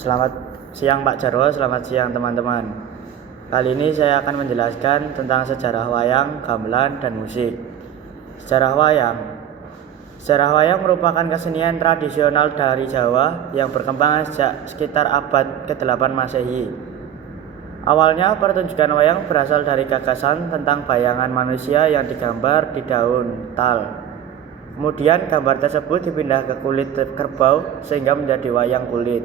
Selamat siang Pak Jarwo, selamat siang teman-teman. Kali ini saya akan menjelaskan tentang sejarah wayang, gamelan, dan musik. Sejarah wayang. Sejarah wayang merupakan kesenian tradisional dari Jawa yang berkembang sejak sekitar abad ke-8 Masehi. Awalnya pertunjukan wayang berasal dari gagasan tentang bayangan manusia yang digambar di daun tal. Kemudian gambar tersebut dipindah ke kulit kerbau sehingga menjadi wayang kulit.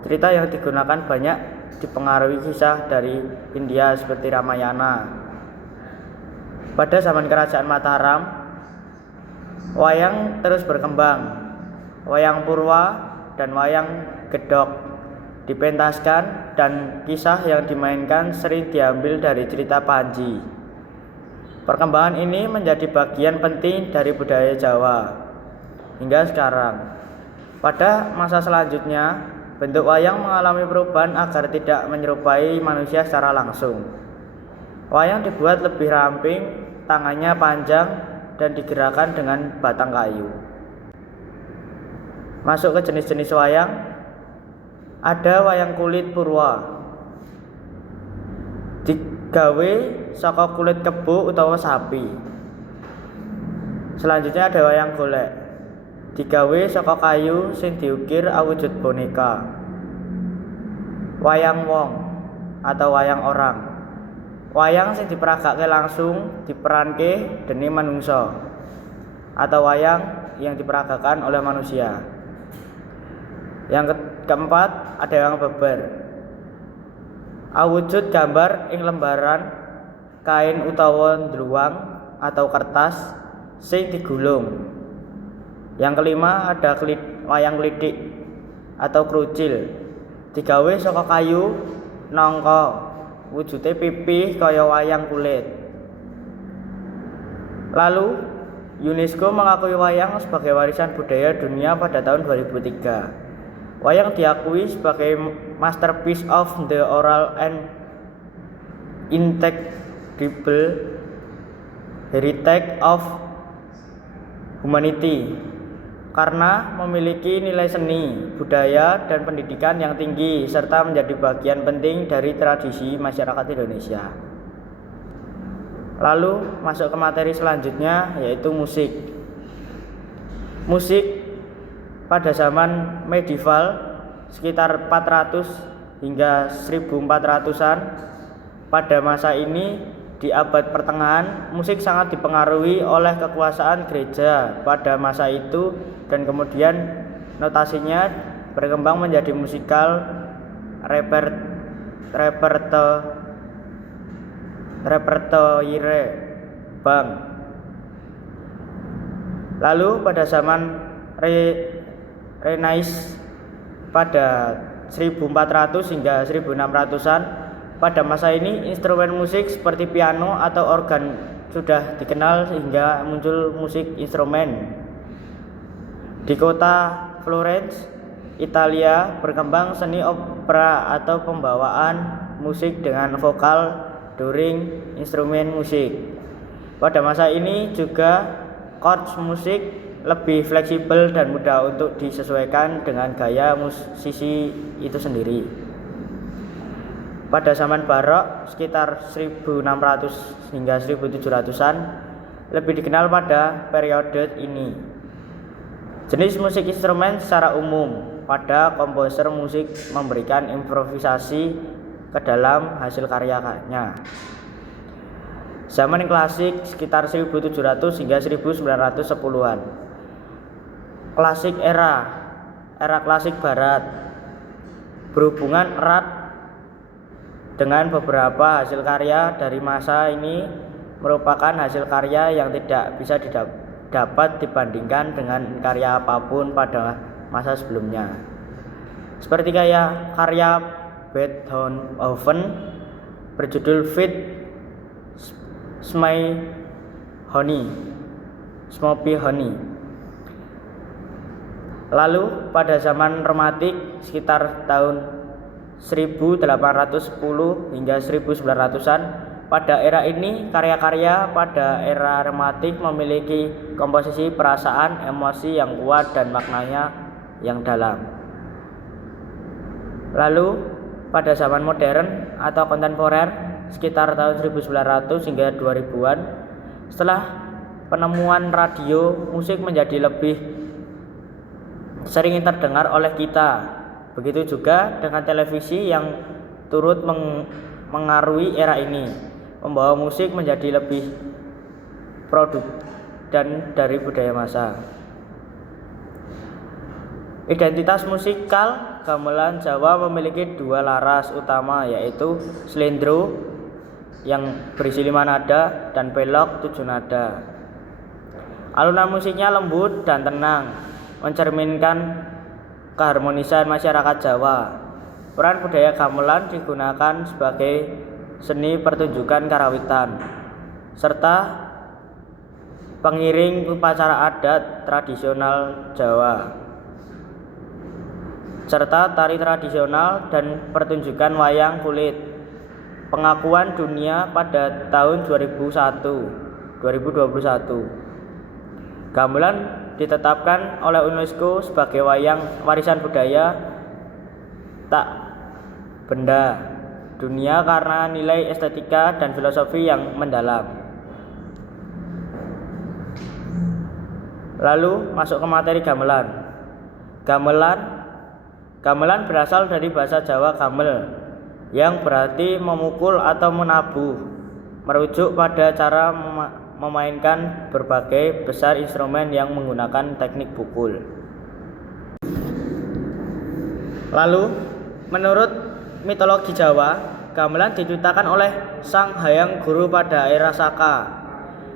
Cerita yang digunakan banyak dipengaruhi kisah dari India seperti Ramayana. Pada zaman kerajaan Mataram, wayang terus berkembang. Wayang Purwa dan wayang Gedhog dipentaskan dan kisah yang dimainkan sering diambil dari cerita Panji. Perkembangan ini menjadi bagian penting dari budaya Jawa hingga sekarang. Pada masa selanjutnya, bentuk wayang mengalami perubahan agar tidak menyerupai manusia secara langsung. Wayang dibuat lebih ramping, tangannya panjang dan digerakkan dengan batang kayu. Masuk ke jenis-jenis wayang, ada wayang kulit Purwa. Digawe saka kulit kebo utawa sapi. Selanjutnya ada wayang golek. Digawe saka kayu sing diukir awujud boneka. Wayang wong atau wayang orang. Wayang sing diperagake langsung diperanke dening manungsa atau wayang yang diperagakan oleh manusia. Yang keempat ada wayang beber. Awujud gambar ing lembaran kain utawa ndluwang atau kertas sing digulung. Yang kelima ada wayang klithik atau krucil. Digawe saka kayu nangka, wujude pipih kaya wayang kulit. Lalu UNESCO mengakui wayang sebagai warisan budaya dunia pada tahun 2003. Wayang diakui sebagai masterpiece of the oral and intangible heritage of humanity karena memiliki nilai seni, budaya, dan pendidikan yang tinggi serta menjadi bagian penting dari tradisi masyarakat Indonesia. Lalu masuk ke materi selanjutnya yaitu musik. Musik pada zaman medieval sekitar 400 hingga 1400-an. Pada masa ini di abad pertengahan, musik sangat dipengaruhi oleh kekuasaan gereja pada masa itu dan kemudian notasinya berkembang menjadi musikal repertoire bang. Lalu pada zaman Renaissance pada 1400 hingga 1600-an, pada masa ini instrumen musik seperti piano atau organ sudah dikenal hingga muncul musik instrumen. Di kota Florence, Italia, berkembang seni opera atau pembawaan musik dengan vokal during instrumen musik. Pada masa ini juga chords musik lebih fleksibel dan mudah untuk disesuaikan dengan gaya musisi itu sendiri. Pada zaman barok sekitar 1600 hingga 1700-an lebih dikenal pada periode ini. Jenis musik instrumen secara umum pada komposer musik memberikan improvisasi ke dalam hasil karyanya. Zaman klasik sekitar 1700 hingga 1910-an. Klasik era klasik barat berhubungan erat dengan beberapa hasil karya dari masa ini merupakan hasil karya yang tidak bisa dapat dibandingkan dengan karya apapun pada masa sebelumnya. Seperti karya Beethoven berjudul Feed My Honey. Lalu pada zaman Romantik sekitar tahun 1810 hingga 1900-an, pada era ini karya-karya pada era Romantik memiliki komposisi perasaan, emosi yang kuat dan maknanya yang dalam. Lalu pada zaman modern atau kontemporer sekitar tahun 1900 hingga 2000-an, setelah penemuan radio, musik menjadi lebih sering terdengar oleh kita. Begitu juga dengan televisi yang turut mengaruhi era ini, membawa musik menjadi lebih produk dan dari budaya massa. Identitas musikal gamelan Jawa memiliki dua laras utama, yaitu slendro yang berisi 5 nada dan pelok 7 nada. Alunan musiknya lembut dan tenang, mencerminkan keharmonisan masyarakat Jawa. Peran budaya gamelan digunakan sebagai seni pertunjukan karawitan serta pengiring upacara adat tradisional Jawa, serta tari tradisional dan pertunjukan wayang kulit. Pengakuan dunia pada tahun 2021. Gamelan ditetapkan oleh UNESCO sebagai warisan budaya tak benda dunia karena nilai estetika dan filosofi yang mendalam. Lalu masuk ke materi gamelan. Gamelan berasal dari bahasa Jawa gamel, yang berarti memukul atau menabuh, merujuk pada cara memainkan berbagai besar instrumen yang menggunakan teknik pukul. Lalu, menurut mitologi Jawa, gamelan diciptakan oleh Sang Hyang Guru pada era Saka.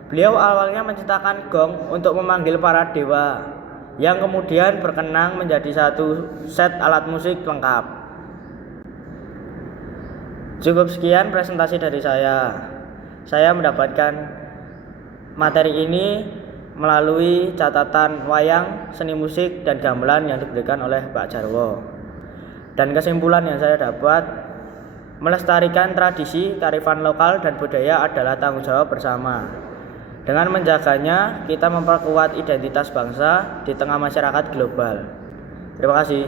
Beliau awalnya menciptakan gong untuk memanggil para dewa, yang kemudian berkenang menjadi satu set alat musik lengkap. Cukup sekian presentasi dari saya. Saya mendapatkan materi ini melalui catatan wayang, seni musik, dan gamelan yang diberikan oleh Pak Jarwo. Dan kesimpulan yang saya dapat, melestarikan tradisi, kearifan lokal, dan budaya adalah tanggung jawab bersama. Dengan menjaganya, kita memperkuat identitas bangsa di tengah masyarakat global. Terima kasih.